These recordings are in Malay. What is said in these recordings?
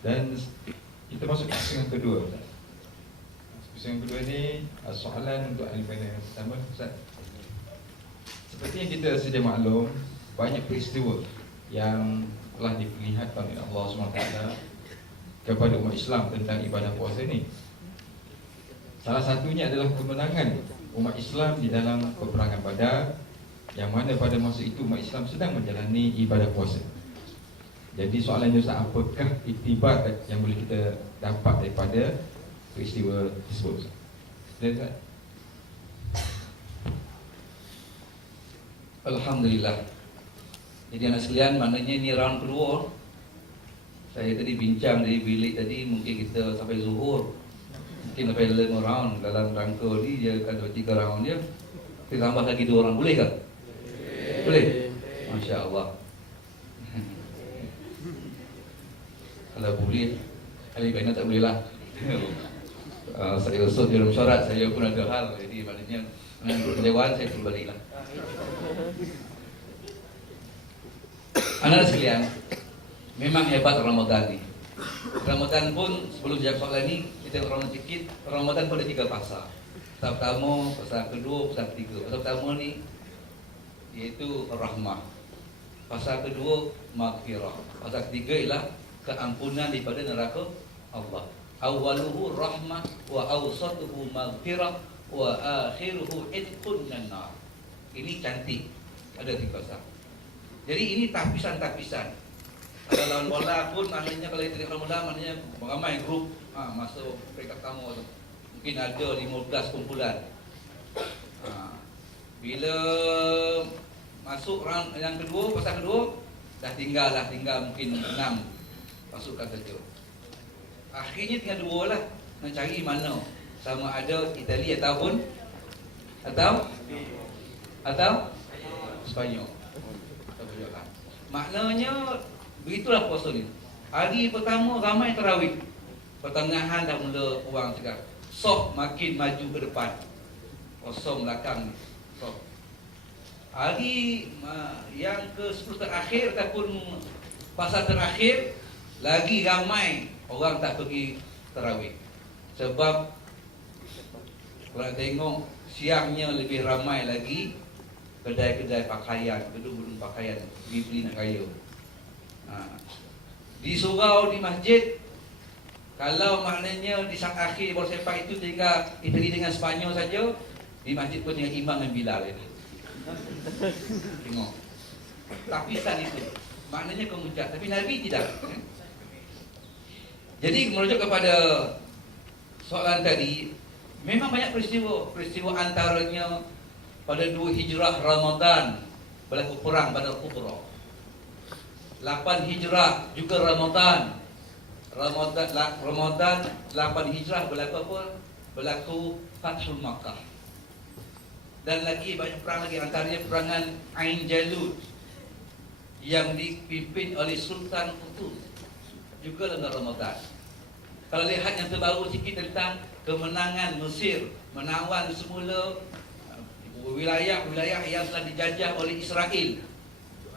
Dan kita masuk ke pusing yang kedua. Pusing yang kedua ni soalan untuk ahli panel yang pertama, Ustaz. Seperti yang kita sedia maklum, banyak peristiwa yang telah diperlihatkan oleh Allah SWT kepada umat Islam tentang ibadah puasa ni. Salah satunya adalah kemenangan umat Islam di dalam peperangan Badar, yang mana pada masa itu umat Islam sedang menjalani ibadah puasa. Jadi soalannya, Ustaz, apakah iktibar yang boleh kita dapat daripada peristiwa tersebut? Ustaz. Alhamdulillah. Jadi anak sekalian, maknanya ni round kedua. Saya tadi bincang dari bilik tadi, mungkin kita sampai zuhur, mungkin sampai 5 round. Dalam rangka ni dia akan 2-3 round dia. Kita tambah lagi 2 orang, boleh ke? Boleh? Masya Allah. Kalau boleh, ahli panel tak boleh lah. Saya usul dalam syarat, saya pun ada hal. Jadi maknanya menurut dewan saya perlu balik lah. Anak sekalian, memang hebat Ramadan ni. Ramadan pun, sebelum jawab soalan ni, kita orang sedikit. Ramadan pun ada 3 fasa. Fasa pertama, fasa kedua, fasa ketiga. Fasa pertama ni iaitu rahmah. Fasa kedua, maghfirah. Fasa ketiga ialah keampunan daripada neraka Allah. Awaluhu rahmah, wa awsatuhu maghfirah, wa akhiruhu itqun minan nar. Ini cantik. Ada 3 fasa. Jadi ini tapisan-tapisan. Kalau lawan bola pun maknanya, kalau kita Ramadan maknanya ramai grup masuk peringkat pertama tu. Mungkin ada 15 kumpulan. Bila masuk round yang kedua, fasa kedua, dah tinggal mungkin 6 pasukan saja. Akhirnya tinggal 2 lah, nak cari mana, sama ada Itali atau Sepanyol. Maknanya begitulah puasa ni. Hari pertama ramai tarawih, pertengahan dah mula orang cakap, sok makin maju ke depan, kosong belakang. Sok. Hari yang ke-10 terakhir ataupun fasa terakhir, lagi ramai orang tak pergi tarawih. Sebab kalau tengok siangnya lebih ramai lagi kedai-kedai pakaian, gedung-gedung pakaian, beli nak kaya. Di surau, di masjid, kalau maknanya di sang akhir baru sepak itu tinggal Itali dengan Sepanyol saja, di masjid pun tinggal imam dan Bilal ini. Tengok lapisan itu, maknanya kemuncak. Tapi Nabi tidak. Jadi merujuk kepada soalan tadi, memang banyak peristiwa antaranya pada 2 Hijrah Ramadan berlaku perang Badar Kubra. 8 Hijrah juga Ramadan 8 Hijrah berlaku apa? Berlaku Fathul Makkah. Dan lagi banyak perang lagi, antaranya perangan Ain Jalut yang dipimpin oleh Sultan Qutuz, juga dalam Ramadan. Kalau lihat yang terbaru sikit tentang kemenangan Mesir menawan semula wilayah-wilayah yang telah dijajah oleh Israel,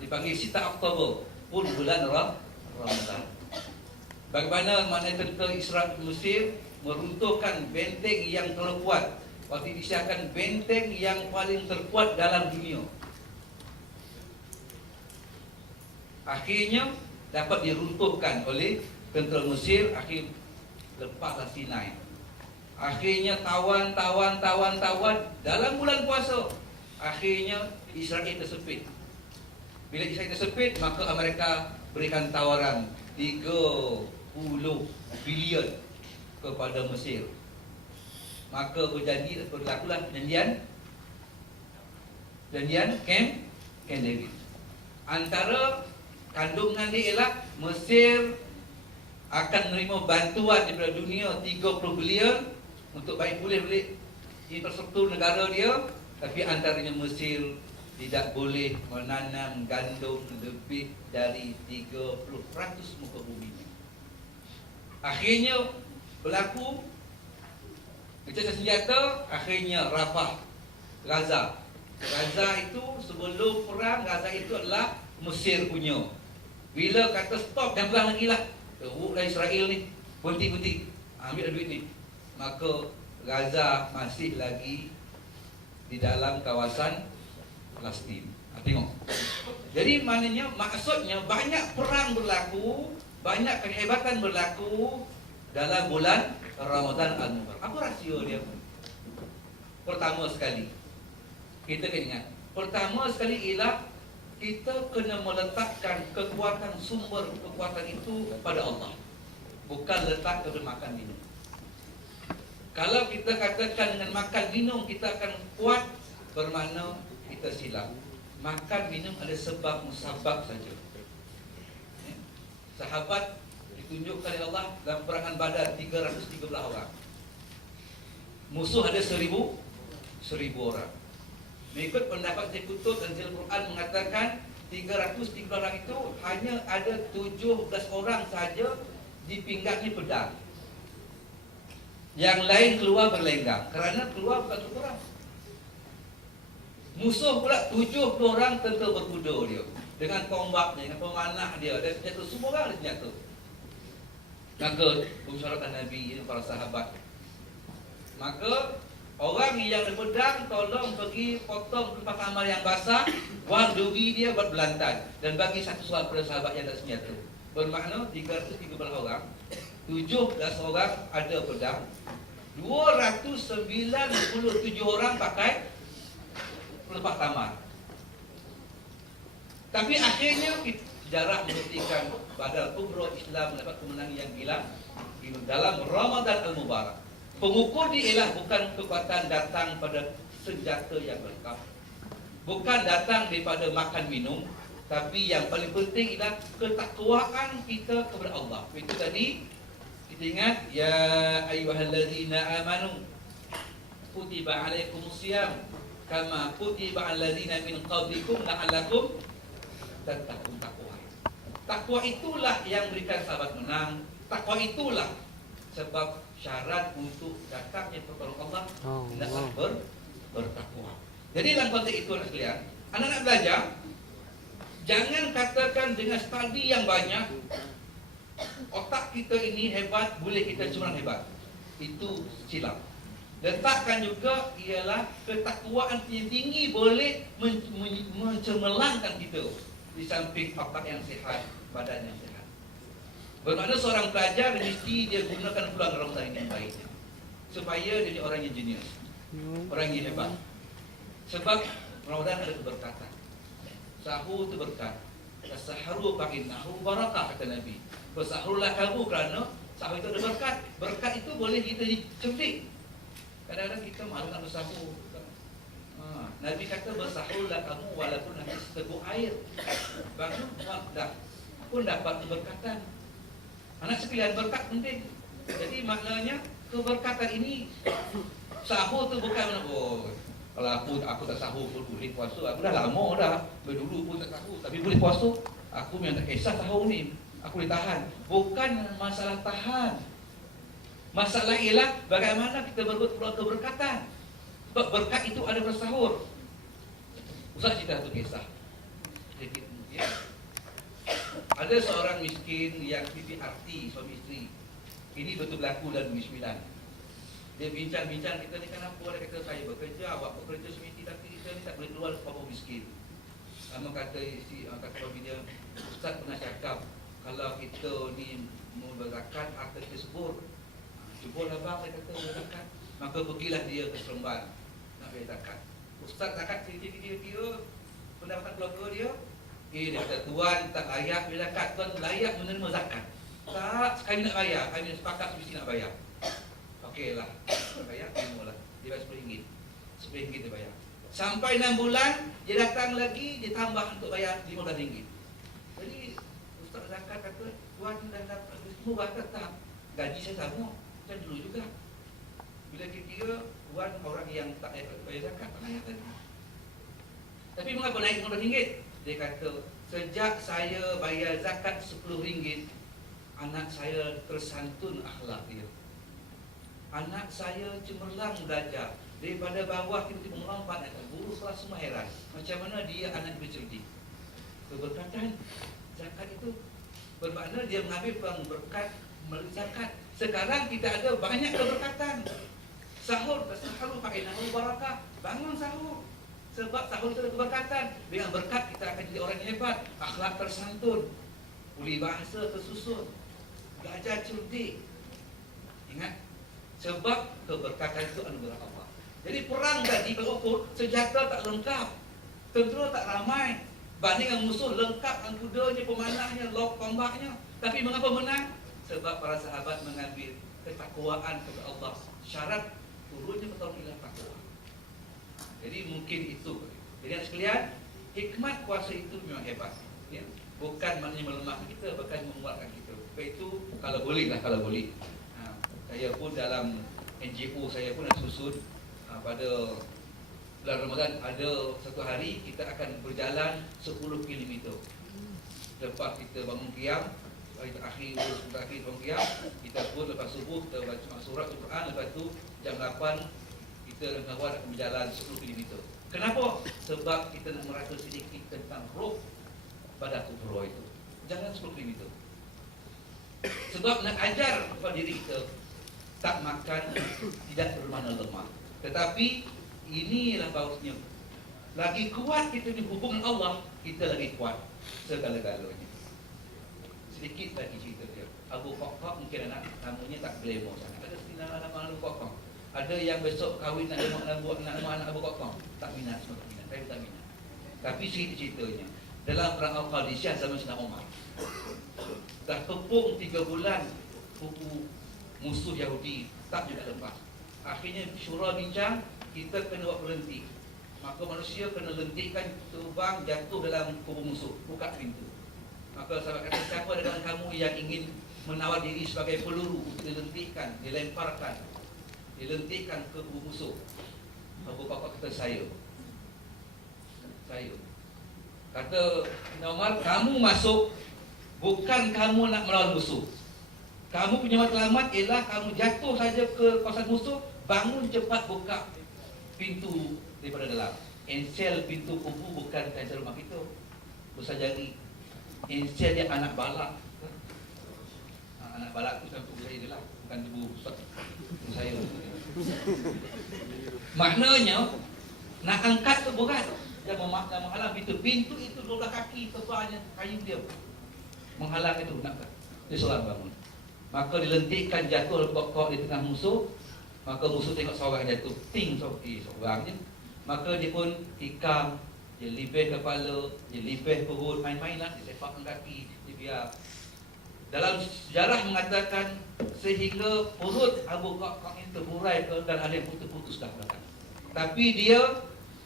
dipanggil Sita Oktober, pun bulan Ramadan. Bagaimana tentera Israel Mesir meruntuhkan benteng yang terkuat, waktu disiapkan benteng yang paling terkuat dalam dunia. Akhirnya dapat diruntuhkan oleh tentera Mesir. Akhir lepaslah Sinai. Akhirnya tawan dalam bulan puasa. Akhirnya Israel tersepit. Bila Israel tersepit, maka Amerika berikan tawaran 30 bilion kepada Mesir. Maka berlakulah perjanjian Camp David. Antara kandungan dia ialah Mesir akan menerima bantuan daripada dunia 30 bilion untuk baik pulih infrastruktur negara dia, tapi antaranya Mesir tidak boleh menanam gandum lebih dari 30% muka bumi. Akhirnya berlaku gencatan senjata. Akhirnya Rafah, Gaza itu sebelum perang, Gaza itu adalah Mesir punya. Bila kata stop, jangan perang lagi lah, Teruklah Israel ni, berhenti-henti, ambil duit ni. Maka Gaza masih lagi di dalam kawasan Palestin. Tengok. Jadi maknanya, maksudnya banyak perang berlaku, banyak kehebatan berlaku dalam bulan Ramadan Al-Mubarak. Apa rahsia dia? Pertama sekali, kita kena ingat, pertama sekali ialah kita kena meletakkan kekuatan, sumber kekuatan itu pada Allah, bukan letak kepada makan minum. Kalau kita katakan dengan makan minum kita akan kuat, bermakna kita silap. Makan minum ada sebab musabab saja. Sahabat ditunjukkan oleh Allah dalam perangan Badar 313 orang. Musuh ada 1000 orang. Mengikut pendapat Sekutu Tanzil Quran mengatakan 303 orang itu hanya ada 17 orang saja dipinggaki pedang. Yang lain keluar berlenggang kerana keluar bukan orang. Musuh pula 70 orang tentera berkuda dia, dengan tombaknya, dengan pemanah dia, dan senjata, semua orang ada senjata. Maka bersyaratkan Nabi ini para sahabat, maka orang yang ada pedang tolong pergi potong tempat amal yang basah, buang duri dia buat belantai, dan bagi satu soal pada sahabat yang ada senjata. Bermakna 313 orang, 17 orang ada pedang, 297 orang pakai pelepas tamat. Tapi akhirnya sejarah membuktikan Badar Kubra Islam mendapat kemenangan yang gila dalam Ramadan Al-Mubarak. Pengukur dia ialah bukan kekuatan datang pada senjata yang lengkap, bukan datang daripada makan minum, tapi yang paling penting ialah ketakwaan kita kepada Allah. Itu tadi kita ingat, ya ayyuhallazina amanu kutiba alaikumusiyam kama kutiba alladzina min qablikum la'allakum tattaqun. Takwa itulah yang berikan sahabat menang. Takwa itulah sebab syarat untuk datangnya pertolongan Allah adalah bertakwa. Jadi dalam konteks itu nak sekalian, anak-anak belajar, jangan katakan dengan studi yang banyak otak kita ini hebat, boleh kita curang hebat. Itu silap. Letakkan juga ialah ketakwaan yang tinggi boleh mencemerlangkan kita di samping otak yang sihat, badan yang sihat. Bermakna seorang pelajar mesti dia gunakan bulan Ramadan ini yang baik, supaya dia jadi orang yang jenius, orang yang hebat. Sebab Ramadan ada keberkatan. Sahur itu berkat. Sahuru fa'innahu barakah, kata Nabi. Bersahurlah kamu kerana sahur itu ada berkat. Berkat itu boleh kita cerdik. Kadang-kadang kita malu nak bersahur. Nabi kata bersahurlah kamu walaupun hanya seteguk air. Bangun pun dapat keberkatan. Anak sekalian, berkat penting. Jadi maknanya keberkatan ini, sahur tu bukan kalau aku tak sahur pun boleh puasa. Aku dah lama dah, dulu pun tak sahur, tapi boleh puasa. Aku memang tak kisah sahur ni, aku boleh tahan. Bukan masalah tahan, masalah ialah bagaimana kita berbuat keberkatan. Sebab berkat itu ada bersahur. Ustaz cerita satu kisah. Ada seorang miskin yang PPRT, suami isteri. Ini betul berlaku dalam 2009. Dia bincang-bincang, kita ni kenapa? Dia kata, saya bekerja, awak bekerja semiti, tapi kita ni tak boleh keluar sebab miskin. Sama kata suami dia, Ustaz pernah cakap, kalau kita ni mau berzakat, harta kita sebur. Cubalah bang, dia kata berzakat. Maka pergilah dia ke Seremban nak bayar zakat. Ustaz zakat kira-kira pendapatan keluarga dia. Dia kata, tuan tak layak bayar zakat, tuan layak menerima zakat. Tak, kami nak bayar, kami sepakat mesti nak bayar. Okeylah, bayar, terima lah. Dia bayar RM10. RM10 dia bayar. Sampai 6 bulan, dia datang lagi, dia tambah untuk bayar RM15. Jadi, Ustaz zakat kata, tuan dah dapat semua tetap. Gaji saya sama, macam dulu juga. Bila kira-kira, tuan orang yang tak layak bayar zakat, tak layak lagi. Tapi mengapa naik RM15? Dia kata, sejak saya bayar zakat RM10, anak saya tersantun akhlak dia. Anak saya cemerlang belajar. Daripada bawah tiba-tiba melompat naik. Guru kelas semua heran. Macam mana dia anak bercerdik. Keberkatan zakat itu. Bermakna dia mengambil peluang berkat melalui zakat. Sekarang kita ada banyak keberkatan. Sahur, tasaharu fa'inahu barakah. Bangun sahur. Sebab sahur itu ada keberkatan. Dengan berkat kita akan jadi orang yang hebat, akhlak tersantun, boleh bahasa tersusun, belajar cerdik. Ingat, sebab keberkatan itu anugerah Allah. Jadi perang tadi berukur senjata tak lengkap, tentera tak ramai. Banding dengan musuh lengkap dengan kudanya, pemanahnya, lok tombaknya. Tapi mengapa menang? Sebab para sahabat mengambil ketakwaan kepada Allah. Syarat turunnya pertolongan takwa. Jadi mungkin itu. Jadi anak sekalian, hikmat kuasa itu memang hebat. Ya. Bukan maknanya melemahkan kita, bukan menguatkan kita. Itu kalau boleh lah, kalau boleh. Saya pun dalam NGO saya pun nak susun pada bulan Ramadan ada satu hari kita akan berjalan 10 km. Lepas kita bangun qiyam, hari terakhir bangun qiyam, kita pun lepas subuh kita baca surah Al-Quran, lepas tu jam 8 kita dengan kawan akan berjalan 10 km. Kenapa? Sebab kita nak merasa sedikit tentang roh pada kubur itu. Jalan 10 km. Sebab nak ajar kepada diri kita tak makan tidak bermakna lemah. Tetapi inilah bausnya. Lagi kuat kita ni hubungan Allah, kita lagi kuat segala-galanya. Sedikit lagi cerita dia. Abu Qaqqah mungkin anak namanya tak glamour sangat. Ada nama Abu Qaqqah. Ada yang besok kahwin nak buat anak Abu Qaqqah. Tak minat, semua tak minat. Saya tak minat. Tapi ceritanya dalam perang Al-Qadisiyah zaman Sayyidina Umar. Dah kepung 3 bulan kuku musuh Yahudi tak juga lepas. Akhirnya syura bincang, kita kena buat berhenti. Maka manusia kena lentikkan terbang jatuh dalam kubu musuh, buka pintu. Maka sahabat kata, siapa dengan kamu yang ingin menawar diri sebagai peluru, dilentikkan, dilemparkan, dilentikkan ke kubu musuh? Abu Qaqqah kata, saya. Kata Umar, kamu masuk, bukan kamu nak melawan musuh. Kamu punya matlamat ialah kamu jatuh saja ke kawasan musuh, bangun cepat buka pintu daripada dalam. Ensel pintu kubu bukan kaca rumah kita, besar jari. Ensel dia anak balak. Anak balak tu tubuh saya je lah, bukan tubuh saya. Maknanya nak angkat tu berat. Dia menghalang pintu. Pintu itu 12 kaki tebalnya kayu dia menghalang itu nak dia seorang bangun. Maka dilentikkan jatuh pokok di tengah musuh. Maka musuh tengok seorang jatuh, ting seorang je. Maka dia pun tikam, dia libih kepala, dia libih perut, main-mainlah, dia sepakkan kaki, dia biar. Dalam sejarah mengatakan sehingga perut Abu Qaqqah itu terburai dan ada yang putus-putus dah belakang. Tapi dia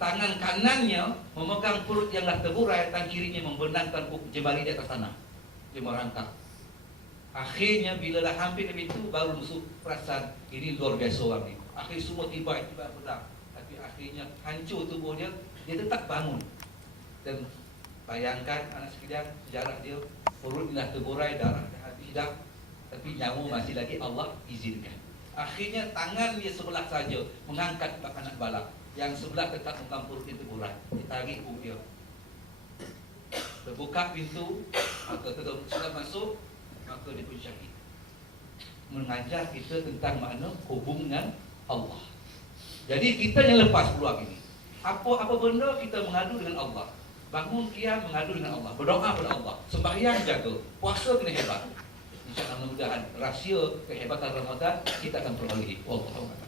tangan kanannya memegang perut yang dah terburai, tangan kirinya membenarkan jemari di atas tanah. Dia merangkak. Akhirnya bila dah hampir ke pintu, baru musuh perasan ini luar biasa orang ni. Akhir semua tiba-tiba pedang. Tapi akhirnya hancur tubuh dia, dia tetap bangun. Dan bayangkan anak sekalian, sejarah dia, perut dah terburai, darah dah habis dah, tapi nyawa masih lagi Allah izinkan. Akhirnya tangan dia sebelah saja mengangkat anak balak, yang sebelah tetap memegang perut dia terburai. Ditarik perut dia, terbuka pintu, maka sudah masuk. Maka dia pun syahid. Mengajar kita tentang makna hubungan Allah. Jadi kita yang lepas peluang ini. Apa benda kita mengadu dengan Allah. Bangun qiyam mengadu dengan Allah. Berdoa kepada Allah. Sembahyang jaga. Puasa kena hebat. InsyaAllah mudah-mudahan rahsia kehebatan Ramadan kita akan perolehi. Wallahu a'lam.